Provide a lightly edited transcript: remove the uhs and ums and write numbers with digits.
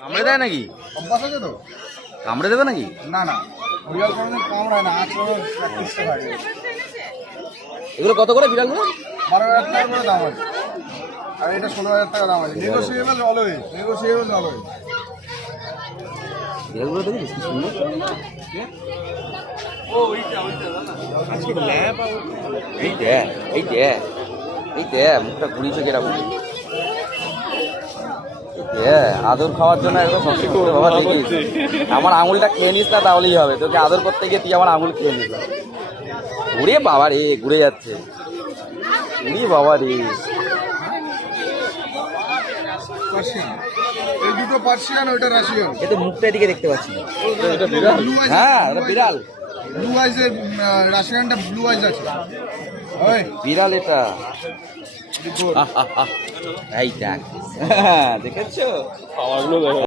কামড়ে দেয় নাকি? অভ্যাস আছে তো? কামড়ে দেবে নাকি? না না, বিড়াল কোনোদিন কামড়ায় না, আজ কোনো প্র্যাকটিসটা থাকে। এগুলো কত করে বিড়ালগুলো? 12,000 টাকা করে দাম আছে, আর এটা 16,000 টাকা দাম আছে। Negotiable always, negotiable always. বিড়ালগুলো দেখেছিস কি সুন্দর? এই দেখ, এই দেখ, এই দেখ মুখটা ঘুরিয়েছে যেরকম। আদর খাওয়ার জন্য একদম সবচেয়ে করে বাবা দেখি আমার আঙুলটা খেয়ে নিস না, তাহলেই হবে। তোকে আদর করতে গিয়ে তুই আমার আঙুল খেয়ে নিস। ঘুরে বাবা রে, ঘুরে যাচ্ছে। ঘুরে বাবা রে, পার্সিয়ান, এই দুটো পার্সিয়ান, ওইটা রাশিয়ান। এতে মুখটা এদিকে দেখতে পাচ্ছি না। হ্যাঁ, এটা বিড়াল। ব্লু আইজের রাশিয়ানটা ব্লু আইজ আছে। ওই বিড়াল এটা। এই দেখ, দেখেছো?